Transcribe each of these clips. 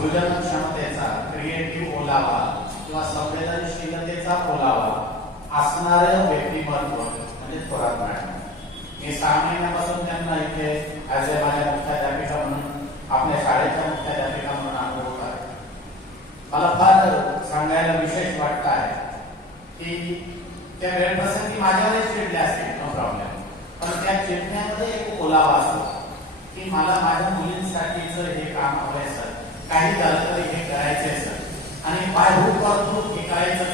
सृजनक्षमतेचा, creative ओलावा किंवा संवेदनशीलतेचा ओलावा असणारं व्यक्तिमत्व म्हणजे थोरात मॅडम. मी 6 महिन्यापासून त्यांना इथे ॲज ए माझ्या मुख्याध्यापिका म्हणून आपल्या शाळेच्या मुख्याध्यापिका म्हणून अनुभवत आहे. मला फार सांगायला विशेष वाटत आहे की त्या वेळप्रसंगी माझ्यावरच चिडले असतील, नो प्रॉब्लेम, पण त्या चिडण्यामध्ये एक ओलावा असतो की मला माझ्या मुलींसाठीचं हे काम हवंय सर, काही झालं तरी हे करायचंय सर, आणि पायभूत करतो हे करायचं,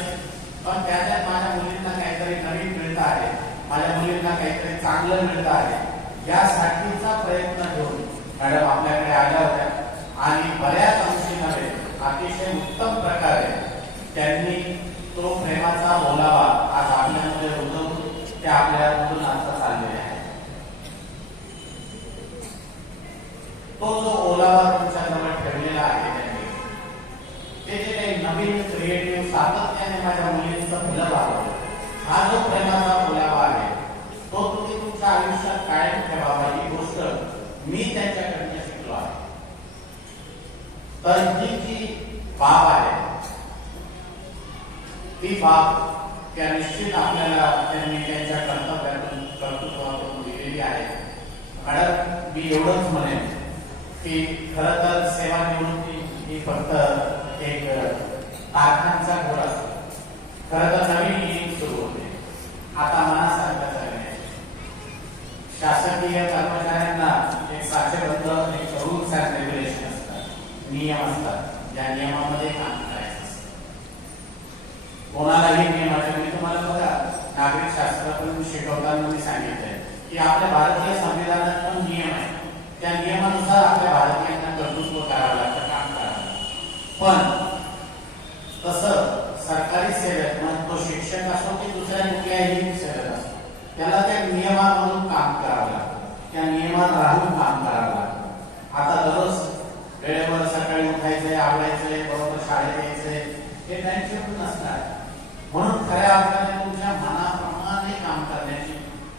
पण त्याच्यात माझ्या मुलींना काहीतरी नवीन मिळतं आहे, माझ्या मुलींना काहीतरी चांगलं मिळतं आहे, यासाठीचा प्रयत्न घेऊन मॅडम आपल्याकडे आल्या होत्या आणि बऱ्याच अंशी नव्हे अतिशय उत्तम प्रकारे त्यांनी तो प्रेमाचा ओलावा आज आपल्यामध्ये रुजवून ते आपल्यामधून आता चाललेले आहे. तो जो ओलावा तुमच्याजवळ ठेवलेला आहे त्यांनी, ते जे काही नवीन क्रिएटिव्ह सातत्याने माझ्या मुलींचं फुलं लावलं, हा जो प्रेमाचा ओलावा आहे तो तुम्ही तुमच्या आयुष्यात कायम ठेवावा, ही गोष्ट मी त्यांच्याकडनं शिकलो आहे. तर ही जी बाब आहे ती बाब त्या निश्चित आपल्याला त्यांनी त्यांच्या कर्तव्यातून कर्तृत्वातून दिलेली आहे. मॅडम मी एवढंच म्हणेन की खरं तर सेवानिवृत्ती ही फक्त एक तारखांचा घोळ असतो. खरं तर नवीन इनिंग सुरू होते. आता मनासारखं जगण्याची शासकीय कर्मचाऱ्यांना एक साचेबद्ध एक रूल्स अँड रेग्युलेशन असतात, नियम असतात, ज्या नियमामध्ये काम करायचं असतं. कोणालाही नियमाचे, मी तुम्हाला बघा नागरिक शास्त्र पण शिकवताना मी सांगितलंय की आपल्या भारतीय संविधानात पण नियम आहे, त्या नियमानुसार आपल्या भारतीयांना कर्तृत्व करावं लागतं, काम करावं लागतं. पण तसं सरकारी सेवेत मग तो शिक्षक असो की दुसऱ्या कुठल्याही सेवेत असो, त्याला त्या नियमामधून काम करावं लागतं, त्या नियमात राहून काम करावं लागतं. आता दररोज वेळेवर सकाळी उठायचंय, आवडायचंय, बरोबर शाळेत यायचंय, हे त्यांच्याकडून नसणार. म्हणून खऱ्या अर्थाने तुमच्या मनाप्रमाणे काम करण्याची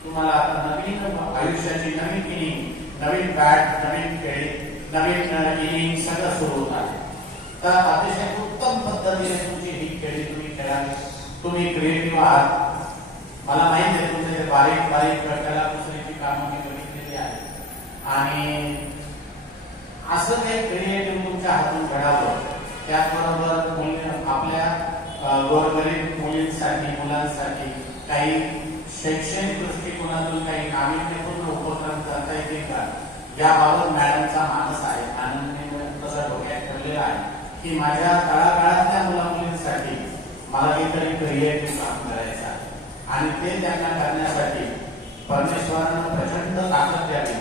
तुम्हाला आता नवीन आयुष्याची नवीन इनिंग, नवीन बॅट, नवीन खेळी, नवीन इनिंग सगळं सुरू होत आहे. तर अतिशय उत्तम पद्धतीने तुमची ही खेळी तुम्ही खेळावी. तुम्ही क्रिएटिव्ह आहात, मला माहिती आहे तुमचे बारीक बारीक कलाकुसरीची कामं मी बघितलेली आहे, आणि असं काही क्रिएटिव्ह तुमच्या हातून घडावं. त्याचबरोबर आपल्या गोरगरीब मुलींसाठी, मुलांसाठी काही शैक्षणिक दृष्टिकोनातून काही नाविन्यपूर्ण उपक्रम करता येतील का, याबाबत मॅडमचा मानस आहे. आनंदीने तसं डोक्यात ठेवलेला आहे की माझ्या तळागाळातल्या मुलामुलींसाठी मला काहीतरी क्रिएटिव्ह काम करायचं आहे, आणि ते त्यांना करण्यासाठी परमेश्वरानं प्रचंड ताकद द्यावी,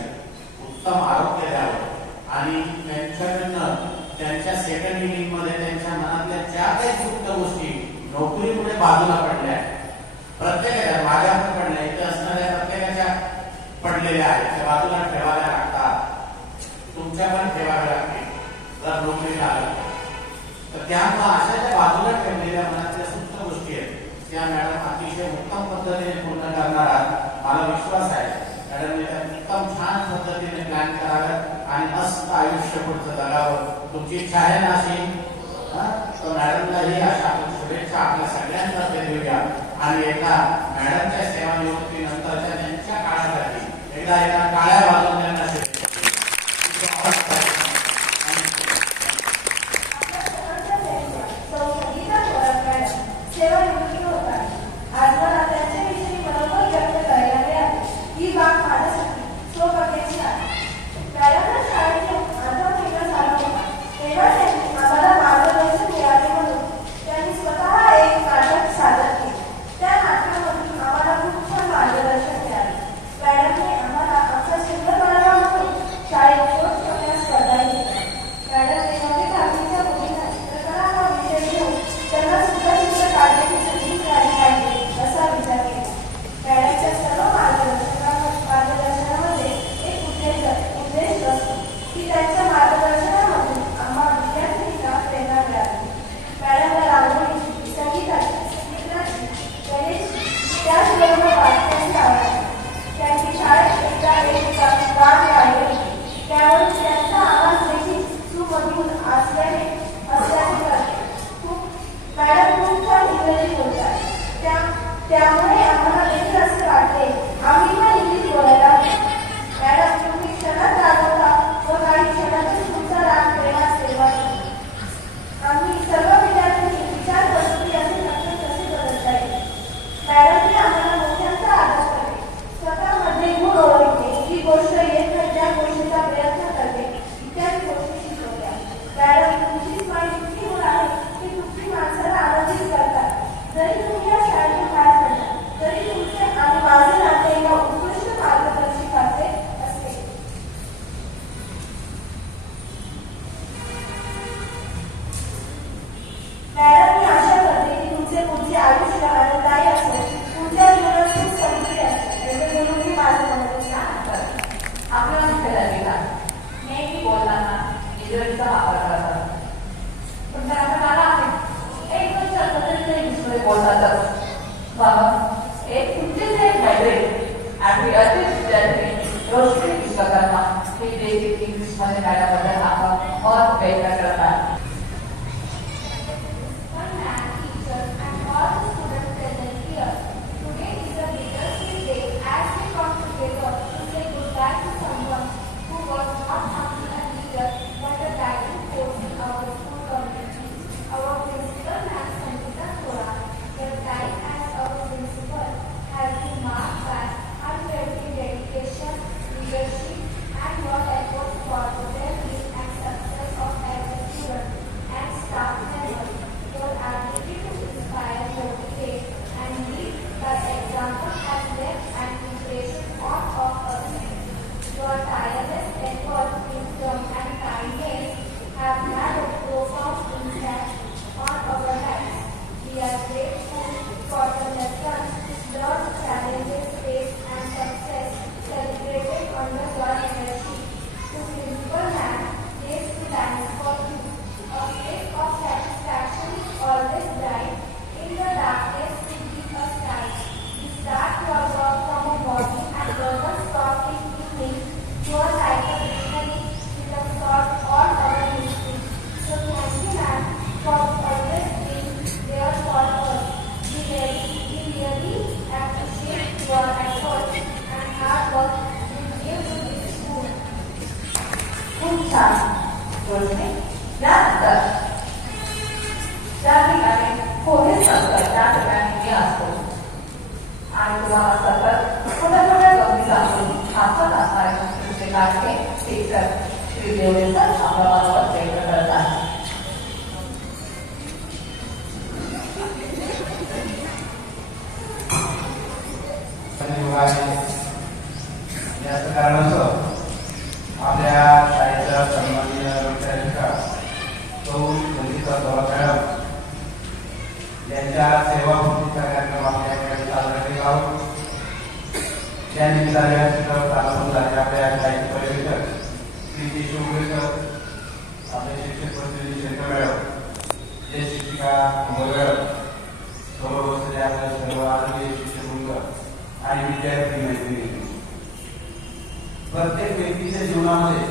उत्तम आरोग्य द्यावं, आणि त्यांच्याकडनं त्यांच्या सेकंड इनिंग मध्ये त्यांच्या मनातल्या ज्या काही सुप्त गोष्टी नोकरीमुळे बाजूला पडल्या आहेत, प्रत्येकाच्या माझ्या पण पडल्या, इथे असणाऱ्या प्रत्येकाच्या पडलेल्या आहेत, त्या बाजूला ठेवाव्या लागतात, तुमच्या पण ठेवाव्या लागतील जर नोकरीला आलं तर. त्यामुळे अशा ज्या बाजूला ठेवलेल्या मनातल्या सुप्त गोष्टी आहेत त्या मॅडम अतिशय उत्तम पद्धतीने पूर्ण करणार आहात, मला विश्वास आहे. मॅडमने त्या उत्तम छान पद्धतीने प्लॅन कराव्यात आणि मस्त आयुष्य पुढचं जगावं. तुमची इच्छा आहे ना अशी, तर मॅडमलाही अशा आपण शुभेच्छा आपल्या सगळ्यांतर्फे देऊया. आणि एकदा मॅडमच्या सेवानिवृत्तीनंतरच्या त्यांच्या काळासाठी एकदा काळ्या वाजवून त्यांना मॅडमने आम्हाला अक्षर इंग्रजीचा वापर करतात. पण त्याला मला आहे एक दोन शब्द तरी इंग्लिशमध्ये बोलतातच. बाबा एक तुमचेच एक हायब्रिड आणि अतिच विद्यार्थी रोशनी विश्वकर्मा हे देखील इंग्लिशमध्ये मॅडमबद्दल आपण मत व्यक्त करतात. त्यानंतर त्या ठिकाणी पोलीस असतात, त्या ठिकाणी मी असतो आणि तुम्हाला सतत थोड्या थोड्या गमती सांगून हातात असणारे तुमचे काढणे शिक्षक श्री देवरे सर आपल्याबरोबर व्यक्त करतात. याचं कारण असं आपल्या शाळेच्या सन्माननीय विद्यार्थ्या सौ संगीता मॅडम यांच्या सेवापूर्तीचा कार्यक्रम आपल्या ठिकाणी साजरा केला आहोत. त्या निमित्ताने प्रारंभ झाले आपल्या शाळेचे पर्यवेक्षक श्री देशमुख आपले शिक्षक प्रतिनिधी शेखर मॅडम, जे शिक्षिका मॅडम, समोर बसलेले आपले सर्व आरोग्य शिक्षक वृंद आणि विद्यार्थी मैत्रिणी. प्रत्येक व्यक्तीच्या जीवनामध्ये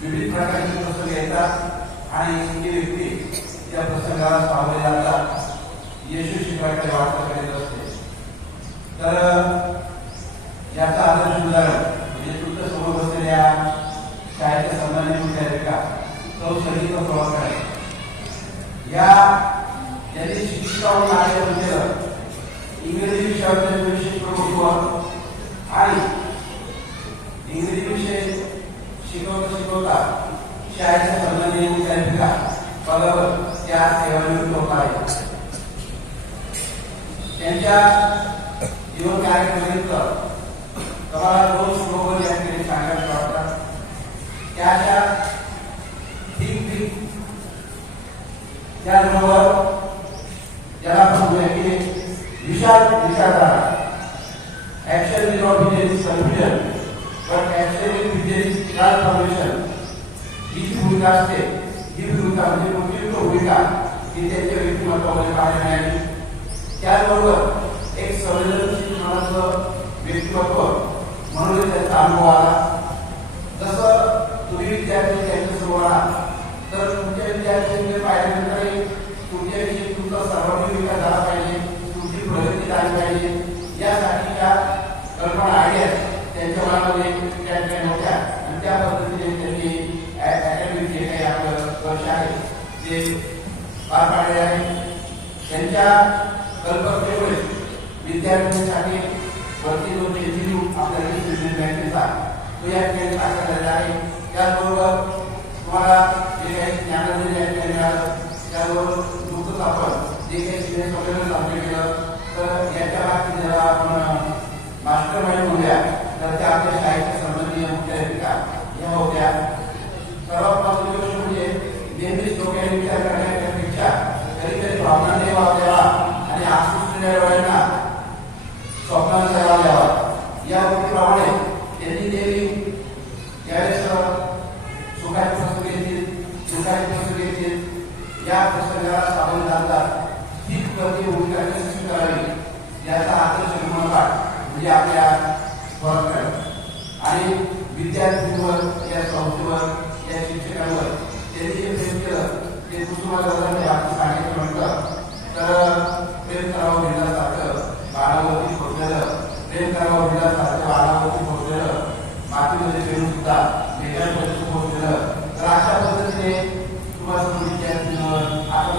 विविध प्रकारचे प्रसंग येतात आणि ती व्यक्ती त्या प्रसंगाला सामोरे जातात, येशू शिकवायच्या वाटचाल करीत असते. तर याचा आदर्श उदाहरण म्हणजे तुमच्या समोर बसलेल्या शाळेच्या सन्मानित विद्यार्थिका सौ संगीता प्रवास या यांनी शिक्षिका म्हणून आलेलं केलं. इंग्रजी विषयावर विशेष प्रभुत्व आणि इंग्रजी विषय शिकवता शाळेच्या सन्माननीय विद्यार्थिका पदावर त्या सेवानिवृत्त होत आहेत. त्यांच्या जीवन कार्यक्रमानिमित्त तुम्हाला दोन श्लोक या ठिकाणी सांगायला वाटतात. त्याच्या त्याचबरोबर ज्याला आपण म्हणूया की विशाल विचारधारा, action without vision is confusion but action with vision is transformation. ही जी भूमिका असते, ही भूमिका म्हणजे उपयुक्त भूमिका ही त्यांच्या व्यक्तिमत्वामध्ये पाहायला मिळाली. त्याचबरोबर एक संवेदनशील मनाचं व्यक्तिमत्व म्हणून त्यांचा अनुभव आला. जसं तुम्ही विद्यार्थी त्यांच्यासमोर आहात तर तुमच्या विद्यार्थ्यांकडे पाहिल्यानंतर तुमच्याविषयी तुमचा सर्वांगीण विकास झाला पाहिजे, तुमची प्रगती झाली पाहिजे, यासाठीच्या कल्पना आयडिया त्यांच्या मनामध्ये त्या ठिकाणी होत्या आणि त्या पद्धतीने त्यांनी अकॅडमिक जे काही आपलं वर्ष आहे ते पार पाडले आहे. त्यांच्या कल्पनेमुळे विद्यार्थ्यांसाठी वरती जो एनजीओ आपल्याला युनियन बँकेचा तो या ठिकाणी साकार झालेला आहे. त्याचबरोबर तुम्हाला जे काही ज्ञानोदय या ठिकाणी मिळालं, त्याबरोबर नुकतंच आपण जे काही सिनियर संमेलन साजरे केलं तर याच्या बाबतीत जेव्हा आपण मास्टर माइंड बोलूया तर त्या आपल्या शाळेच्या संबंधीय मुख्याधिका ह्या होत्या. सर्वात महत्त्वाची गोष्ट म्हणजे नेहमीच डोक्याने विचार करण्यापेक्षा कधीतरी भावना देवा द्यावा आणि आसुसलेल्या डोळ्यांना स्वप्नांचा जगाव द्यावा. या गोष्टीप्रमाणे त्यांनी नेहमी ज्यावेळेस सुखाचे प्रसंग या प्रसंगाला सामोरे जातात हीच प्रति भूमिका कशी करावी याचा आदर्श निर्माण म्हणजे आपल्या आणि विद्यार्थ्यांवर या संस्थेवर या शिक्षकांवर त्यांनी जे प्रेम केलं ते कुटुंबाला आपण सांगितलं म्हटलं तर प्रेम करावं भिडासारखं बाळावरती पोचलेलं प्रेम करावं भिडासारखं बाळावरती पोचलेलं मातीमध्ये फिरून सुद्धा मेघांपर्यंत पोहोचलेलं तर अशा पद्धतीने तुम्हाला विद्यार्थ्यांवर आपण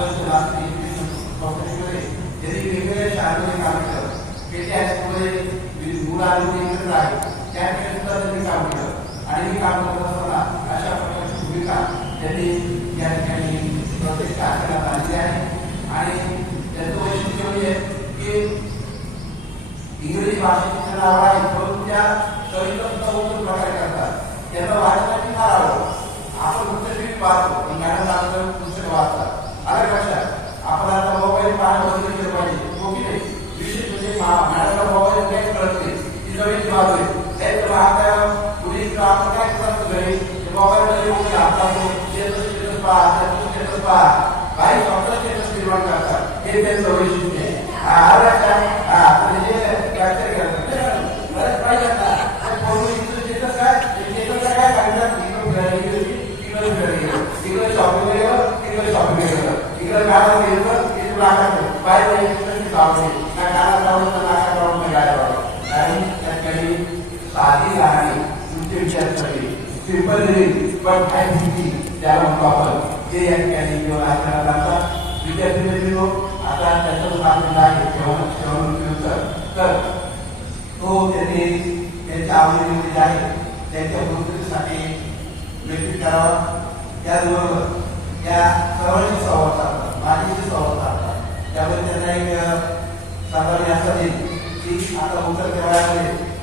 संस्थेमध्ये त्यांनी वेगवेगळ्या शाळेमध्ये काम केलं पेटी हायस्कूलमध्ये मुलं आरोग्य एकत्र आहे त्या ठिकाणी सुद्धा त्यांनी काम केलं आणि हे काम करत असताना अशा प्रकारची भूमिका त्यांनी या ठिकाणी प्रत्येक शासनात आणली आहे आणि त्याचं वैशिष्ट्य म्हणजे की इंग्रजी भाषेची नाव आहे परंतु त्या कविता सुद्धा उत्तम प्रकारे करतात त्यांना वाचनाची फार आवड आपण पुस्तक पाहतो पण मॅडम आपलं पुस्तक वाचतात अरे कशा आपण आता मोबाईल पाहणं बंद केलं पाहिजे हो की नाही विशेष म्हणजे मॅडमला मोबाईल काही कळत नाही ती नवीन बाजू आहे त्यात आता पुढे आपण काय करतो घरी मोबाईलमध्ये येऊन आपला स्टेटस पहा काही स्वतः स्टेटस निर्माण करतात हे त्यांचं वैशिष्ट्य आहे कॅप्चर करतात पाहिजे स्टेटस काय स्टेटसला काय सांगतात इकडे शॉपिंग गेलं तिकडे शॉपिंग गेलं इकडे गाडा गेलं तिकडे नाका बाहेर कानात लावून नाका लावून गाड्या लावलं आणि त्या काही साधी राहणे तुमचे विचार सगळे सिंपल पण काय भीती त्याला म्हणतो आपण ते या ठिकाणी किंवा आचरणात आणतात विद्यार्थी मित्र आता त्याचं आपल्याला आहे तर तो त्यांनी त्यांच्या आवडीमध्ये जे आहे त्यांच्या प्रकृतीसाठी व्यतीत करावा त्याचबरोबर त्या सर्वांशी संवाद साधतात माझ्याशी संवाद साधतात त्यामुळे त्यांना एक साधारण असं देईल की आता उत्तर देवामध्ये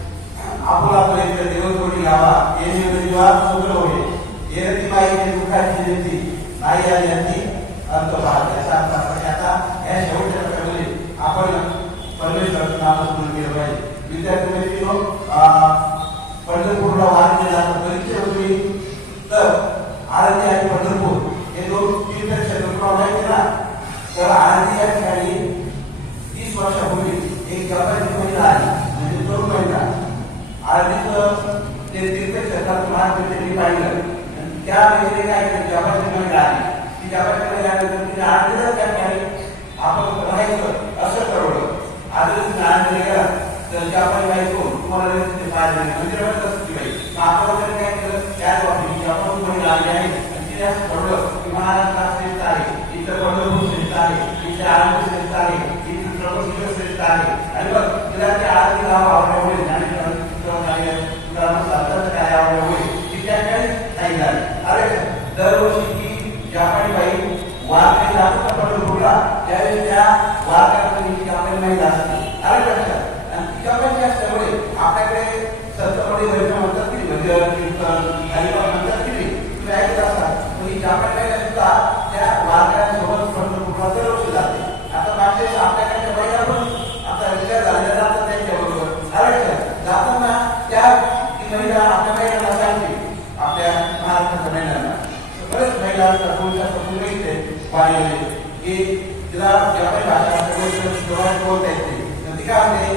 आपण आपलं एक दिवस कोणी गावा हे जीवा समुद्र होईल हे ती बाई दुःखाची देती नाही आली यांची अर्थ याचा अर्थ असा आता या शेवटच्या प्रकारे आपण परमेश्वराचं नाम स्मरण केलं पाहिजे विद्यार्थी मित्र पंढरपूरला वारले जातात परीक्षा होती तर आळंदी आणि पंढरपूर हे दोन तीर्थक्षेत्र माहिती ना तर आळंदी या ठिकाणी 30 वर्षापूर्वी एक जपानी महिला आली म्हणजे तरुण महिला आळंदीचं ते तीर्थक्षेत्रात महाराष्ट्राने पाहिलं त्या व्यक्तीने काय केलं जपानी महिला आली ती जपानी महिला तिने आळंदीलाच त्या ठिकाणी आपण राहायचं असं ठरवलं आजच आळंदी गेला तर जपानी बाईको तुम्हाला ते पाहिजे मंदिरामध्ये तसंच बाई आपण काय केलं त्याच बाबतीत जपानी महिला आली आहे आणि तिने असं ठरवलं की महाराष्ट्र श्रेष्ठ आहे इथं पंढरपूर श्रेष्ठ आहे इथे आळंदी श्रेष्ठ आहे इथे त्र्यंबकेश्वर श्रेष्ठ आहे आणि बघ तिला ते आळंदी गाव आवडल्यामुळे काय आवडल्यामुळे ती त्या ठिकाणी नाही झाली अरे दरवर्षी ती जापानी बाई वारकरी जातो का पंढरपूरला त्यावेळेस त्या वारकऱ्यांनी जापानी महिला असते अरे लक्षात आणि तिच्या पण असल्यामुळे आपल्याकडे संतपणे वैद्य म्हणतात की भजन कीर्तन हरिपाठ म्हणतात की तुम्ही ऐकत असतात पण ही जापानी महिला सुद्धा त्या वारकऱ्यांसोबत पंढरपूरला दरवर्षी जाते आता मागच्या आपल्याकडच्या महिला पण आता विचार झालेला जातात त्यांच्याबरोबर अरे जाताना त्या महिला आपल्या महिलांना सांगते आपल्या महाराष्ट्राच्या महिलांना बरेच महिला पूर्ण इथे पाहिलेले की तिला जपानी भाषा बोलता येते ती काय म्हणते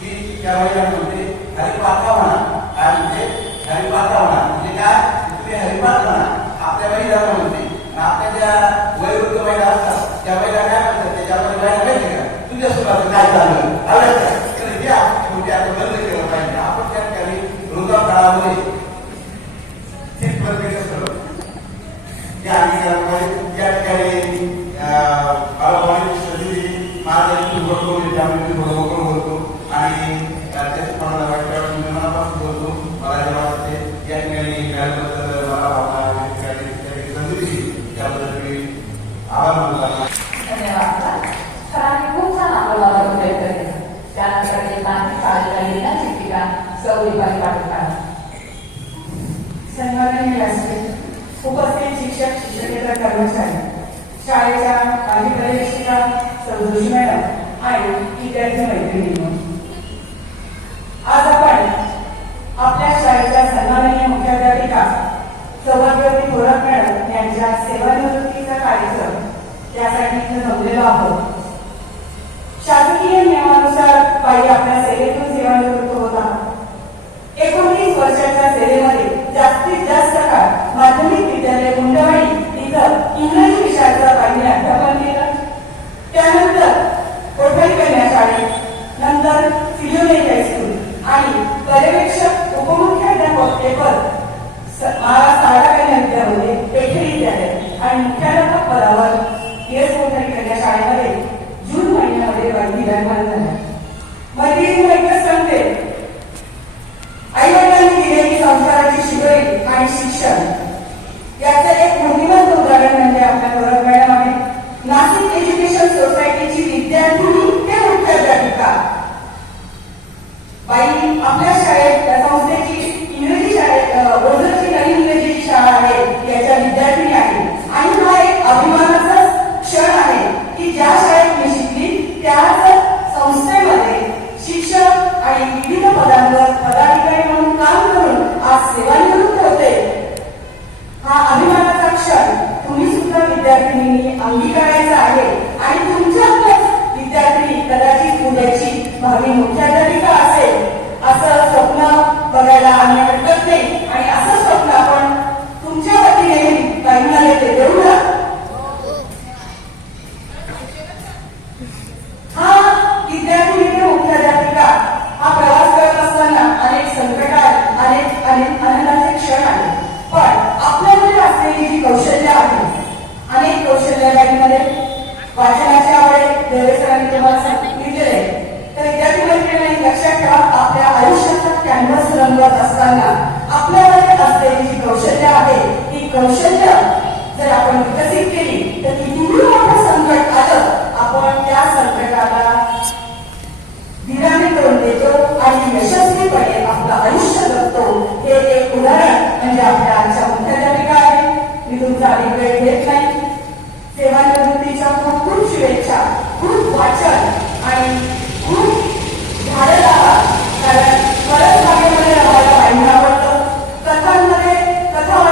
की त्या महिला म्हणते हरिपाठा म्हणा काय म्हणते हरिपाठा म्हणा म्हणजे काय तुम्ही हरिपाठ म्हणा आपल्या महिलांना म्हणते आपल्या ज्या वयोवृद्ध महिला असतात त्या महिला काय म्हणतात त्या जपानी महिला माहिती का तुझ्या स्वतः काय चाललं आता बंद केलं पाहिजे आपण त्या ठिकाणी रोजा काळामध्ये ठीक प्रत्येक त्या ठिकाणी बोलतो आणि त्याच्याप्रमाणे वाईट मनापासून बोलतो मला जेव्हा वाटते या ठिकाणी मला संधी दिली त्याबद्दल मी आभार मानला धन्यवाद सरांनी खूप छान आपल्याला व्यक्त केलं त्यानंतर एकांत कार्यकारी ना शिक्षिका सौरीबाई पाटील सन्माननीय व्यासपीठ उपस्थित शिक्षक शिक्षकेतर कर्मचारी शाळेच्या माजी परिशिक्षिका सौजोशी मॅडम आणि विद्यार्थी मैत्रिणी आज आपण आपल्या शाळेच्या सन्माननीय मुख्याध्यापिका सौभाग्यवती थोरात मॅडम यांच्या सेवानिवृत्तीचा कार्यक्रम यासाठी इथं जमलेलो आहोत. शासकीय नियमानुसार बाई आपल्या सेवेतून सेवानिवृत्त होत आहात. 19 वर्षाच्या सेवेमध्ये जास्तीत जास्त काळ माध्यमिक विद्यालय गुंडवाडी इथं इंग्रजी विषयाचा बाईने अध्यापन केलं. त्यानंतर कोठारी कन्या शाळेत, नंतर सिलिओनिक हायस्कूल आणि पर्यवेक्षक उपमुख्याध्यापक पद सारडा कन्या विद्यालय, पेठे विद्यालय आणि मुख्याध्यापक पदावर कोठारी कन्या शाळेमध्ये जून महिन्यामध्ये बाई विराजमान झाल्या. मैत्रिणी एकच सांगते, आई-वडिलांनी दिलेली संस्काराची शिकवणी आणि शिक्षण याचं एक मोठीमंत उदाहरण म्हणजे आपल्या गौरव मॅडम आहे. नाशिक एज्युकेशन सोसायटीची विद्यार्थिनी ते मुख्याध्यापिका बाई आपल्या शाळेत त्या संस्थेची इंग्रजी शाळेत ओझरची नवीन इंग्रजी शाळा आहे याच्या विद्यार्थिनी आहे. आणि हा एक अभिमानाचा क्षण आहे की ज्या शाळेत मी शिकली त्याच संस्थेमध्ये शिक्षक आणि विविध पदांवर पदाधिकारी म्हणून काम करून आज सेवानिवृत्त होते. हा अभिमानाचा क्षण तुम्ही सुद्धा विद्यार्थिनींनी अंगीकारायचा आहे आणि तुमच्यातच विद्यार्थी कदाचित उद्याची भावी मुख्याध्यापिका असेल असं स्वप्न बघायला आम्ही हरकत नाही. आणि असं स्वप्न आपण तुमच्या वतीने काहींना येते देऊ ना. हा विद्यार्थी ते मुख्याध्यापिका हा प्रवास करत असताना अनेक संकट अनेक आनंदाचे क्षण आले. पण आपल्यामध्ये असलेली जी कौशल्य आहे, अनेक कौशल्य गाडीमध्ये वाचनाची आवड देवेसरांनी तुम्हाला सांगितलेले. तर विद्यार्थी मैत्रिणी लक्षात ठेवा, आपल्या आयुष्याचा कॅनव्हास रंगवत असताना आपल्यामध्ये असलेली जी कौशल्य आहे ती कौशल्य जर आपण विकसित केली तर कितीही मोठं संकट आलं आपण त्या संकटाला धीराने करून देतो आणि यशस्वीपणे आपलं आयुष्य जगतो. हे एक उदाहरण म्हणजे आपल्या आजच्या मुख्याध्यापिका आहे. मी तुमचा अधिक वेळ घेत नाही. सेवानिवृत्तीच्या खूप खूप शुभेच्छा. खूप वाचन आणि खूप झाडं लावा, कारण परत भागेमध्ये राहायला पाहिजे आवडतं. कथांमध्ये कथा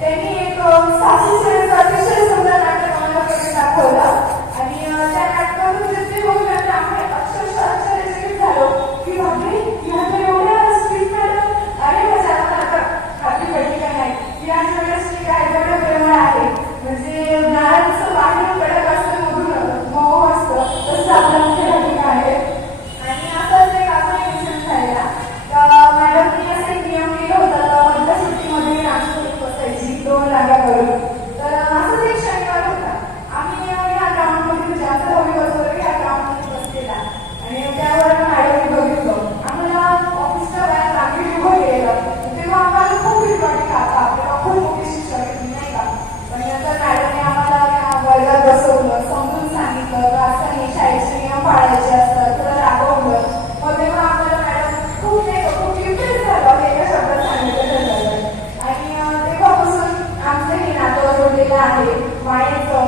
त्यांनी एक सासूचं अतिशय सुंदर नाटक आम्हाला दाखवलं आणि त्या नाटकातून जे बघून आम्ही अक्षरशः आश्चर्यचकित झालो की बापरे ह्या तर एवढ्या स्ट्रीट मॅडम अरे माझ्या नाटक खात्री पडली का नाही या एवढ्या स्ट्रीट आहे एवढं प्रेमळ आहे म्हणजे नाळाचं बाहेर कडक असतं मधून मऊ असतं तसं आपल्या मुख्य आहे आणि असंच एक अजून इन्सिडेंट झालेला मॅडमनी असं एक नियम केला होता मधल्या सुट्टीमध्ये नाच करून बसायची 2 लागा करून तर असंच एक शनिवार होता आम्ही या ग्राउंडमध्ये जास्त रविवार वगैरे या ग्राउंडमध्ये बसलेला आणि त्यावर मॅडमने बघितलं आम्हाला ऑफिसच्या बाहेर रांगेत उभं केलं तेव्हा आम्हाला खूप भीती वाटली आता आपल्याला खूप मोठी शिक्षा घेतली नाही का पण नंतर मॅडमने आम्हाला त्या वर्गात बसवलं समजून सांगितलं का असं नाही शाळेचे नियम पाळायचे असतात थोडं रागवलं मग तेव्हा आम्हाला मॅडम खूप नाही खूप इम्प्रेस झालं एका शब्दात सांगितलं आणि तेव्हापासून आमचं हे नातं जोडलेलं आहे मायेचं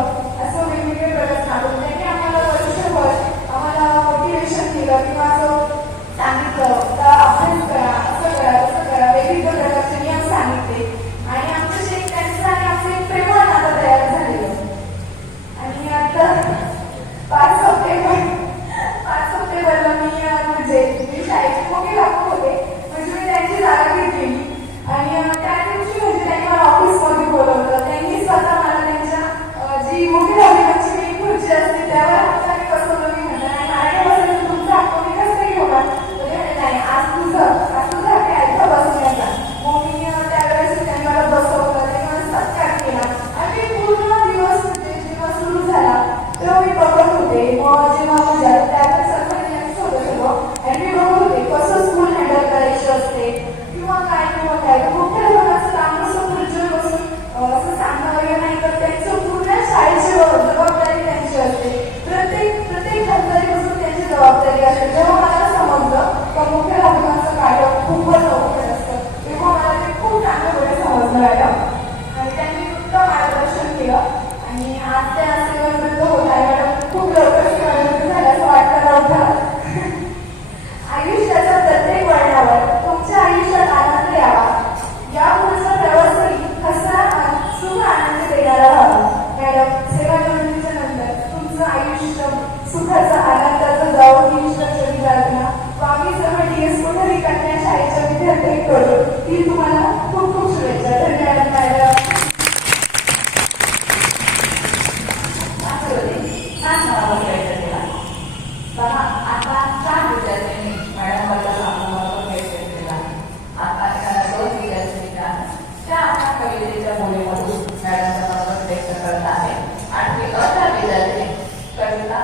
असं वेगवेगळे प्रकार नातं त्यांनी आम्हाला वर्षभर आम्हाला मोटिवेशन केलं किंवा असं सांगितलं का अभ्यास करा असं करा तसं करा वेगवेगळ्या प्रकारचे नियम सांगितले आणि आमचं जे त्यांचं आणि आमचं एक प्रेमळ नातं तयार झालेलं आणि आता 5 सप्टेंबरला मी शाळेची मोठी लागत होते म्हणजे मी त्यांची जागा घेतली आणि त्या दिवशी म्हणजे त्यांनी मला ऑफिसमध्ये बोलवलं त्यांनी स्वतः मला त्यांच्या जी मोठी लावण्याची मी खुर्ची असते त्यावर हाताने बसवलं मी म्हटलं नाही मराठी बसायचं तुमचा हक्क मी कसं काही होणार नाही आज तुझं हक्क ऐका बसण्याचा मग मी त्यावेळेस त्यांनी मला बसवलं त्यांनी मला सत्कार केला आणि पूर्ण दिवस म्हणजे जेव्हा सुरू झाला तेव्हा मी बघत होते मग जेव्हा म्हणजे त्यावेळेस सर्वांनी होतं सगळं आणि मी बघत होते कसं स्कूल हँडल करायची असते किंवा काय मोठ्या लोकांचं काम असं खुर्चीवर बसून असं सांगणं वगैरे नाही तर त्यांचं पूर्ण शाळेची जबाबदारी त्यांची असते प्रत्येक जबाबदारीपासून त्यांची जबाबदारी असते जेव्हा मला समजलं का मोठ्या लोकांचं कार्य खूपच अवघड असतं तेव्हा मला ते खूप चांगलं समजलं मॅडम आणि त्यांनी उत्तम मार्गदर्शन केलं आणि आज त्या सेवानिवृत्त होत आहे मॅडम खूप लवकर सेवानिवृत्त झाल्याचं वाटतं नव्हतं आयुष्याच्या प्रत्येक वळणावर तुमच्या आयुष्यात आनंद यावा या पुढचा प्रवासही कसा सुख आनंद देणारा व्हावा मॅडम सेवानिवृत्तीच्या नंतर तुमचं आयुष्य सुखाचा आनंदाचा जाऊन निष्ठेची प्रार्थना वागीसह डीएस कोठरी कन्या शाळेच्या विद्यार्थ्यांकडून ती तुम्हाला खूप खूप शुभेच्छा धन्यवाद मॅडम बघा आता 4 विद्यार्थ्यांनी मॅडम बद्दल व्यक्त केला आता 2 विद्यार्थी त्या आपल्या कवितेच्या बोलीमधून मॅडमचा मत व्यक्त करत आहे आणि 18 विद्यार्थी कविता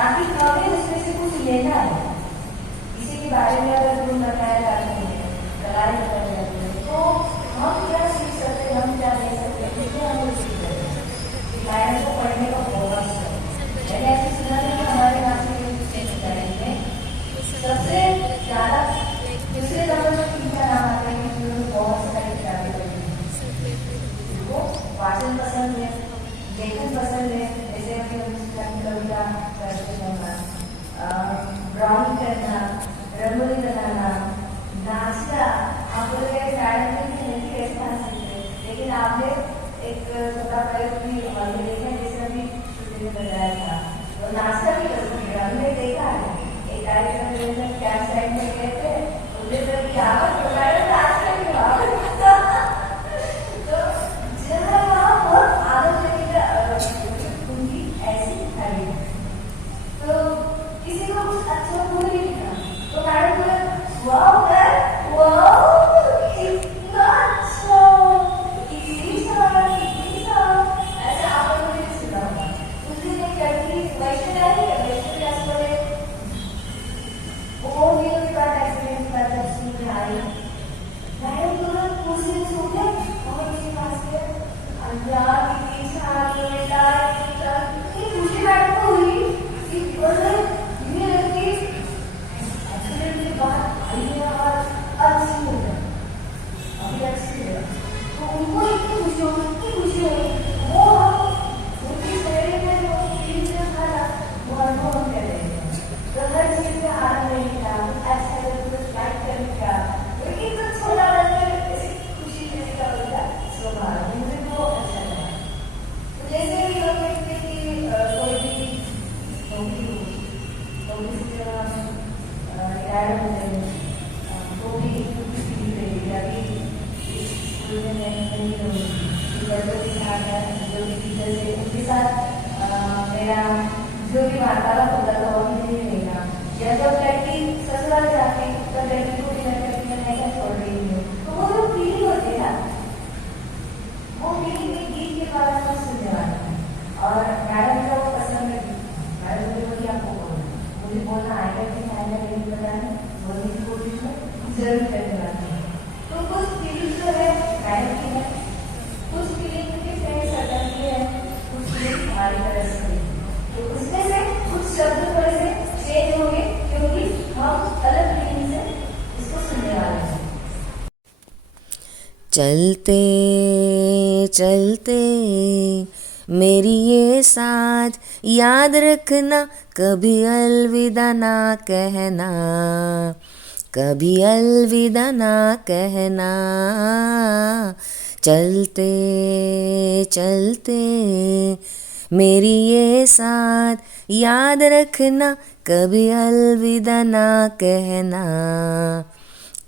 ताकि हमें उसमें से कुछ लेना है। किसी के बारे में अगर गुण बताया जाते हैं, कलाएं बताई जाती है, तो हम क्या सीख सकते हैं, हम क्या ले सकते हैं, इसमें हम लोग सीख सकते हैं। गायन को पढ़ने का बहुत है। मैंने ऐसे सुना है कि हमारे यहाँ से सबसे ज्यादा दूसरे नंबर पर तीसरा नाम आता है कि उन्होंने बहुत सारी किताबें पढ़ी हैं। उनको वाचन पसंद है, लेखन पसंद है, जैसे अभी हम कविता करते हैं, ड्राइंग करना, रंगोली बनाना, नाचना। आप लोग शायद नहीं कैसे नाच सकते, लेकिन आपने एक छोटा प्रयोग भी हमने देखा, जैसे अभी छुट्टी में बताया था, तो नाचना भी कर सकते हैं। हमने देखा है एक कार्यक्रम में कैंप साइड में गए थे, उन्हें तो क्या नाच करके तो जहाँ वहाँ बहुत आनंद लगेगा उनकी ऐसी खड़ी। तो किसी को कुछ अच्छा बोल नहीं लिखा, तो मैडम बोले वाह इतना अच्छा, ऐसे आप लोगों ने सुना होगा। उस दिन एक लड़की वैष्णवी वो भी उसके बाद एक्सीडेंट कर जब स्कूल में आई, मैडम तुरंत कुर्सी में सो गए और उसके पास गए, अल्लाह की बेटा कितनी खुशी मैडम को हुई कि ये लड़की एक्सीडेंट के बाद आई है और अच्छी हो गई, अभी अच्छी है। तो उनको इतनी खुशी हो वो हम उनकी चेहरे में जो फील से था वो अनुभव हम कर रहे हैं। तो हर चीज में आनंद नहीं था, अच्छा लाइक कर क्या, लेकिन तो छोटा खुशी जैसे का होता स्वभाव मुझे तो अच्छा लगा। तो जैसे भी हम देखते कि कोई भी नौकरी से जब हम रिटायर होते हैं तो भी फील रहेगी। अभी स्कूल में नहीं होगी के साथ जो भी टीचर से उनके साथ मेरा जो भी वार्तालाप होता था वो भी नहीं रहेगा। या जब लड़की ससुराल जाती तब लड़की को भी लगता है कि मैं क्या छोड़ रही हूँ, तो वो जो फीलिंग होती है ना, वो फीलिंग एक गीत के बारे में सुनने वाला है। और मैडम का वो पसंद है, मैडम मुझे बोली आपको बोलना, मुझे बोलना आएगा कि आएगा नहीं पता नहीं, बोलने की कोशिश में जरूर करने वाली है। तो कुछ फीलिंग जो है मैडम की है, कुछ फीलिंग के फ्रेंड सर्कल की है, कुछ फीलिंग हमारी तरफ से, तो उसमें से कुछ शब्द थोड़े से चेंज होंगे क्योंकि हम अलग फीलिंग से इसको सुनने वाले हैं। चलते चलते मेरी ये साथ याद रखना, कभी अलविदा ना कहना, कभी अलविदा ना कहना। चलते चलते मेरी ये साथ याद रखना, कभी अलविदा ना कहना,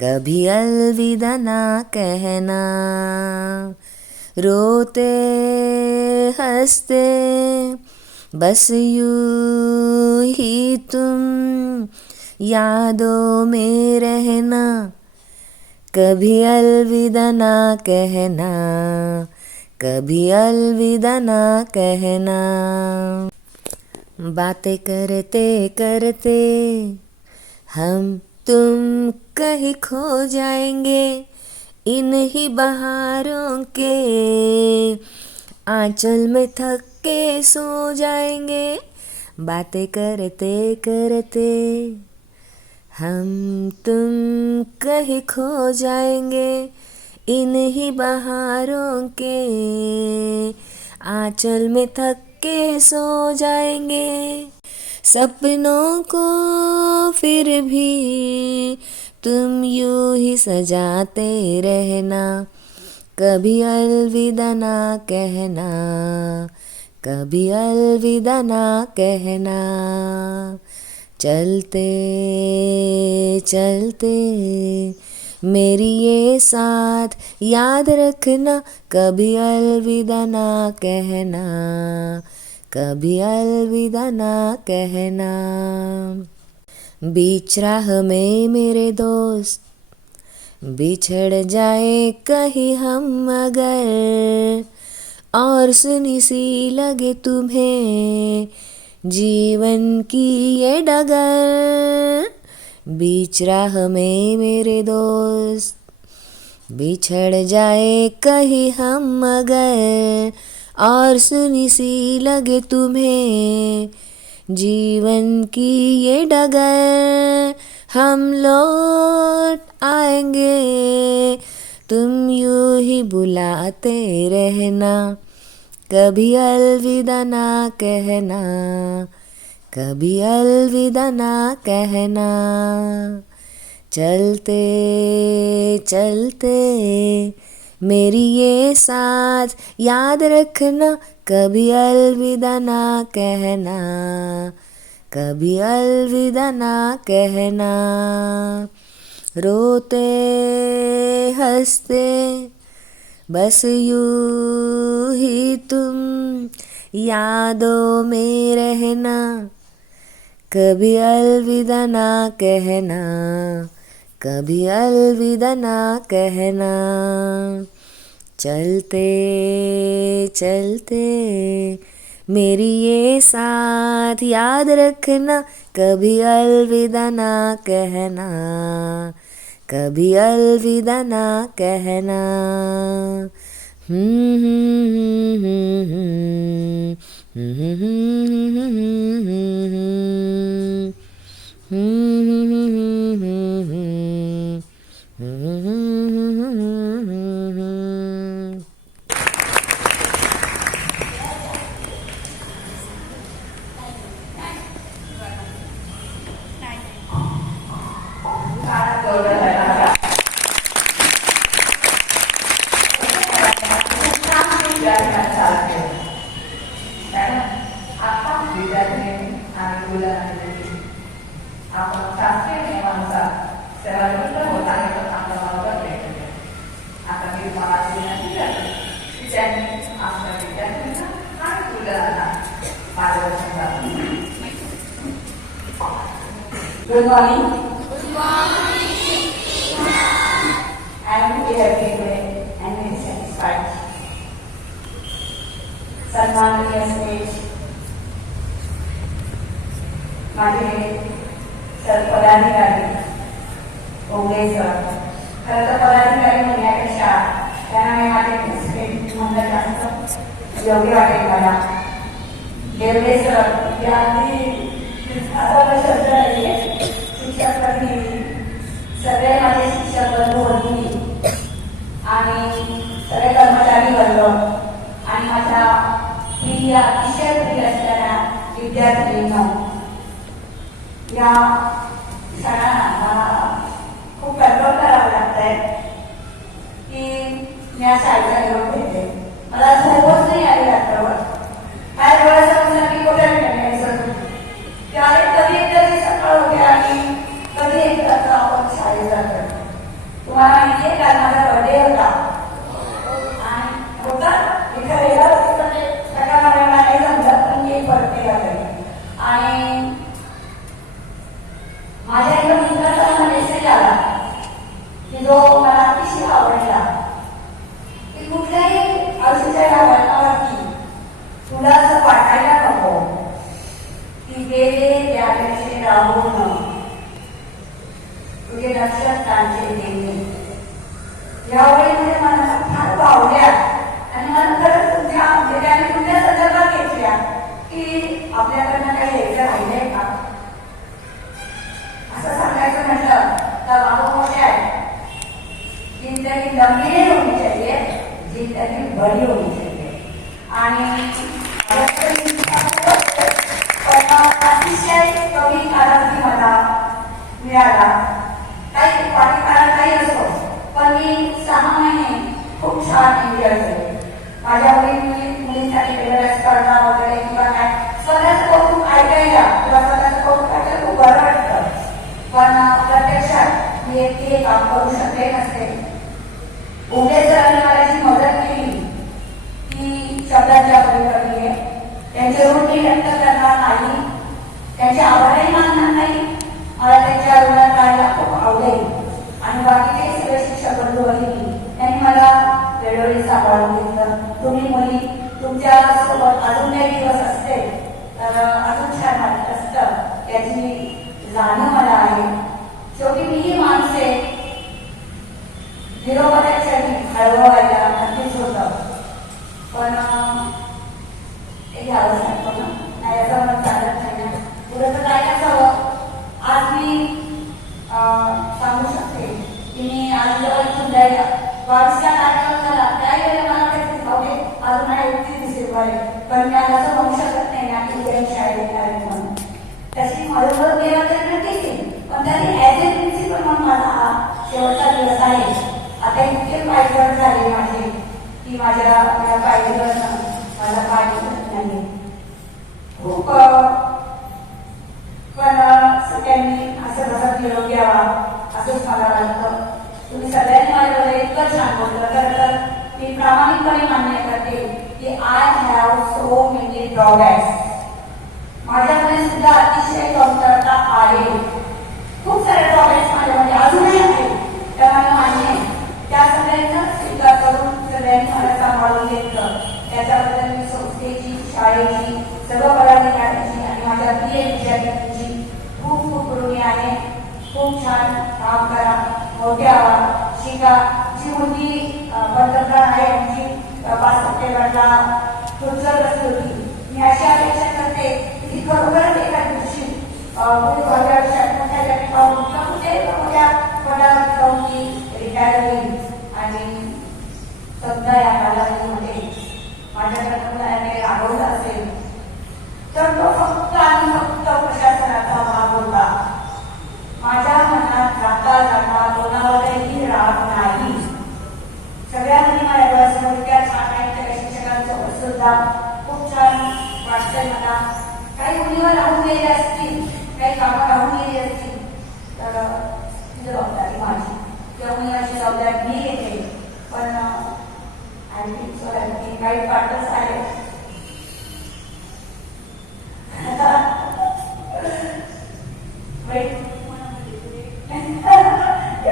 कभी अलविदा ना कहना। रोते हंसते बस यूं ही तुम यादों में रहना, कभी अलविदा ना कहना, कभी अलविदा ना कहना। बातें करते करते हम तुम कहीं खो जाएंगे, इन ही बहारों के आंचल में थक के सो जाएंगे। बातें करते करते हम तुम कहीं खो जाएंगे, इन ही बहारों के आंचल में थक के सो जाएंगे। सपनों को फिर भी तुम यूं ही सजाते रहना, कभी अलविदा ना कहना, कभी अलविदा ना कहना। चलते चलते मेरी ये साथ याद रखना, कभी अलविदा ना कहना, कभी अलविदा ना कहना। बीच राह में मेरे दोस्त बिछड़ जाए कहीं हम अगर, और सुनी सी लगे तुम्हें जीवन की ये डगर, बीच राह में मेरे दोस्त, बिछड़ जाए कहीं हम अगर, और सुनी सी लगे तुम्हें जीवन की ये डगर, हम लौट आएंगे, तुम यूं ही बुलाते रहना, कभी अलविदा ना कहना, कभी अलविदा ना कहना। चलते चलते मेरी ये साथ याद रखना, कभी अलविदा ना कहना, कभी अलविदा ना कहना। रोते हंसते बस यूं ही तुम यादों में रहना, कभी अलविदा ना कहना, कभी अलविदा ना कहना। चलते चलते मेरी ये साथ याद रखना, कभी अलविदा ना कहना, कभी अलविदा ना कहना। Good morning. I am very happy today and very satisfied. सन्माननीय स्टेज माझे पदाधिकारी ओंगे सर, खरं तर पदाधिकारी म्हणण्यापेक्षा त्यांना मी माझे स्टेज म्हणलं जास्त योग्य वाटेल मला. देवले सर या अगदी शब्द आहे, शिक्षक सगळे माझे शिक्षक बंधू भगिनी आणि सगळे कर्मचारी वर्ग आणि माझ्या प्रिय अतिशय प्रिय असणाऱ्या विद्यार्थ्यांना, या क्षणाला मला खूप कंट्रोल करावं लागतंय की मी या शाळेचा निरोप घेते. मला झोपच नाही आली रात्रभर. काय डोळ्याचा मुला की कुठे त्यावेळी कधी एकदा सकाळ होते आणि कधी एकदा आपण शाळेत जातो. तुम्हाला माहिती आहे का माझा बर्थडे होता आणि होता एका वेगळा सकाळ मला नाही जमलं पण मी बर्थडे झाले आणि माझ्या एका मित्राचा मला मेसेज आला की जो मला अतिशय आवडला की कुठल्याही आयुष्याच्या वातावरणावरती तुला असं वाटायला नको की गेले त्यावेळेचे राहून तुझे लक्षात कांचे देणे. यावेळी म्हणजे मला फार भावल्या आणि मला खरंच तुमच्या त्याने तुमच्या संदर्भात घेतल्या की आपल्याकडनं काही यायचं राहिलंय का असं सांगायचं म्हटलं तर बाबा मोठे आहे. जिंदगी लंबी नहीं होनी चाहिए, जिंदगी बड़ी होनी चाहिए. आणि अतिशय कमी कालावधी मला मिळाला. काही काळ काही असो पण मी 6 महिने खूप छान एन्जॉय केले. माझ्या मुलींसाठी वेगळ्या स्पर्धा वगैरे किंवा काय स्वतःचं कौतुक ऐकायला किंवा स्वतःचं कौतुक ऐकायला खूप बरं वाटतं. पण प्रत्यक्षात मी एकटी काम करू शकले नसते. उद्या सरांनी मला जी मदत केली ती शब्दांच्या पलीकडे त्यांचे ऋण मी व्यक्त करणार नाही, त्यांचे आभारही मानणार नाही. मला त्यांच्या ऋणात राहायला खूप आवडेल आणि बाकीचे सगळे शिक्षक बंधू भगिनी त्यांनी मला वेळोवेळी सांभाळून घेतलं. तुम्ही मुली तुमच्या सोबत अजून काही दिवस असते तर अजून छान वाटत असतं याची जाणीव मला आहे. शेवटी मीही माणूस आहे, निरोपाच्या क्षणी हळवायला नक्कीच होतं, पण हे घ्यावं लागतं ना, नाही असं मला चालत नाही ना. पुढं काय असावं. आज मी सांगू शकते की मी आज जवळ सुद्धा 22च्या कार्यक्रम झाला, त्यावेळेला मला काही शिकवले अजून आहे 31 डिसेंबर, पण मी आज असं म्हणू शकत नाही ना की उद्या शाळेत येणार आहे म्हणून. तशी मदत केला तर नक्कीच येईल, पण तरी ॲज ए प्रिन्सिपल म्हणून माझा हा शेवटचा दिवस आहे. आता इतके पायघड झाले माझे की माझ्या पायघड मला पाय दिसत नाही खूप. पण सगळ्यांनी असं कसं निरोप घ्यावा असंच मला वाटतं. तुम्ही सगळ्यांनी माझ्याबरोबर इतकं छान बोललं. खरं तर मी प्रामाणिकपणे मान्य करते की I have so many drawbacks. माझ्यामध्ये सुद्धा अतिशय कमतरता आहे. खूप सारे ड्रॉबॅक्स माझ्यामध्ये अजूनही आहे, त्या मला मान्य आहे. त्या सगळ्यांचा स्वीकार करून सगळ्यांनी मला सांभाळून घेतलं. त्याच्याबद्दल मी संस्थेची, शाळेची, सर्व पदाधिकाऱ्यांची आणि माझ्या प्रिय विद्यार्थ्यांची खूप खूप ऋणी आहे. खूप छान काम करा, मोठ्या शिका. जी मुलगी पंतप्रधान आहे आमची 5 सप्टेंबरला पुढचं होती, मी अशी अपेक्षा करते की खरोखरच एका दिवशी मोठ्या पदावर जाऊन ती रिटायर होईल आणि समजा या कालावधीमध्ये माझ्याकडे मुलाने राबवलं असेल तर तो फक्त आणि फक्त प्रशासनाचा भाग होता. माझ्या मनात जाता जाता कोणावरही राग नाही. सगळ्यांनी माझ्या डोळ्यासमोर इतक्या छान आहेत शिक्षकांसोबत सुद्धा खूप छान वाटतंय मला. काही मुलीवर राहून गेले असतील, काही कामं राहून गेली असतील तर ही जबाबदारी माझी किंवा मी अशी जबाबदारी मी घेते. पण आणखी काही पाठच आहे.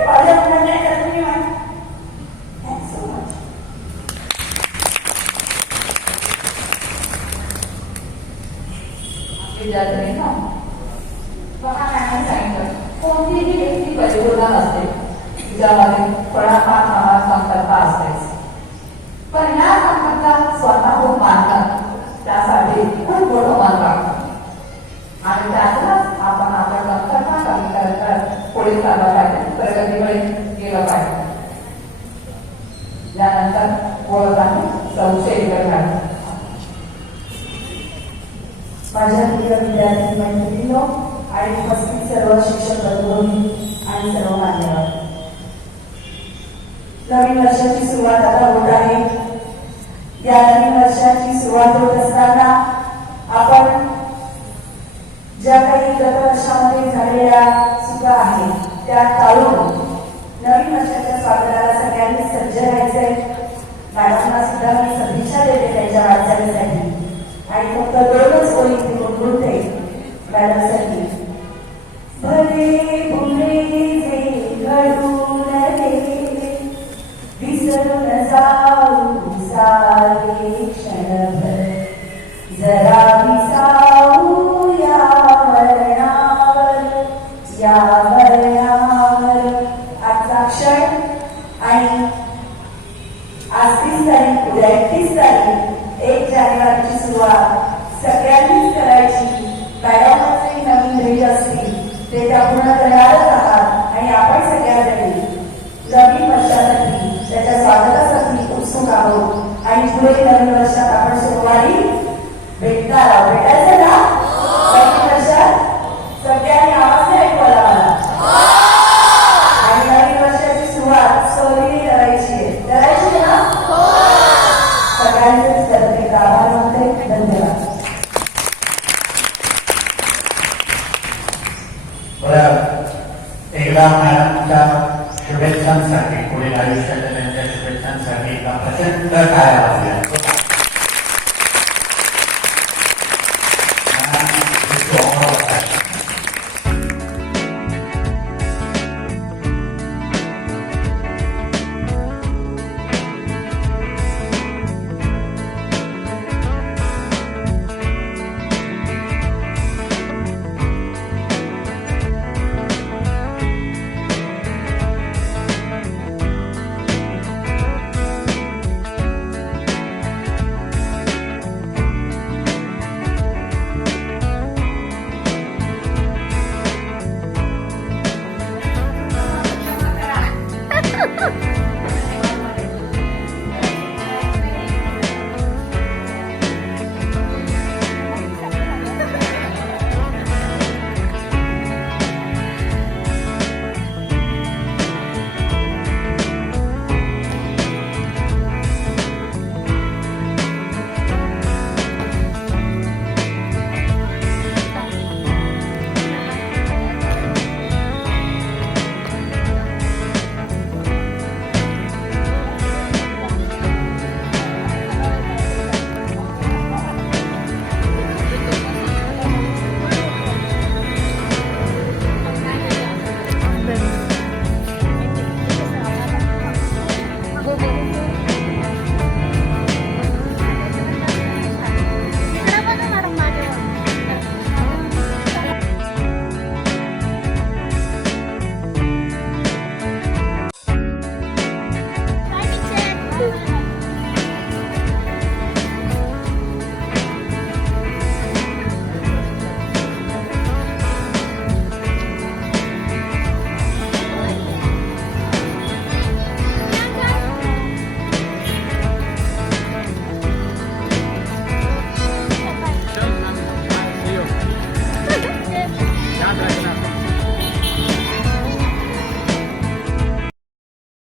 माझ्या मुलांना तुम्ही थँक्स सो मच. विद्यार्थी ना बघा मॅडम सांगितलं कोणतीही व्यक्ती परिपूर्ण नसते, तिच्यामध्ये थोडाफार कमतरता असतेच. पण या कमतरता स्वतःहून मानतात त्यासाठी खूप मोठं मन लागतं आणि त्यातूनच आपण आपल्या कमतरता कमी करत पुढे चाललं पाहिजे, प्रगतीकडे गेलं पाहिजे. यानंतर बोलत आहे संशय करणार. माझ्या प्रिय विद्यार्थी मैत्रिणींनो आणि उपस्थित सर्व शिक्षक बंधूंनी आणि सर्व मान्यवर, नवीन वर्षाची सुरुवात आता होत आहे. या नवीन वर्षाची सुरुवात होत असताना आपण ज्या काही गत वर्षामध्ये झालेल्या चुका आहेत त्या टाळून नवीन वर्षाच्या स्वागताला सगळ्यांनी सज्ज राहायचंय. मॅडमना सुद्धा मी सदिच्छा देते त्यांच्या वाटचालीसाठी आणि फक्त 2च ओळी गुणगुणते मॅडमसाठी. भले भुले जे घडून गेले विसरून जाऊ सारे क्षणभर, जरा विसाऊ या वर्णावर आजचा क्षण आणि आज 30 तारीख, उद्या 31 तारीख, 1 जानेवारीची सुरुवात सगळ्यांनीच करायची. मॅडमचे नवीन भेट असतील ते त्या पूर्ण करणारच आहात आणि आपण सगळ्यांसाठी नवीन वर्षासाठी त्याच्या स्वागतासाठी उत्सुक आहोत आणि पुढे नवीन वर्षात आपण सोमवारी भेटणार आहोत. भेटायचं ना नवीन वर्षात? सगळ्यांनी आवाज नाही ऐकू आला मला. आणि नवीन वर्षाची सुरुवात सोहळ्याने करायची आहे. करायची ना? सगळ्यांचेच करते. आभार मानते. धन्यवाद. एकदा मॅडमच्या शुभेच्छांसाठी, पुढील आयुष्याच्या त्यांच्या शुभेच्छांसाठी प्रचंड काय आवाज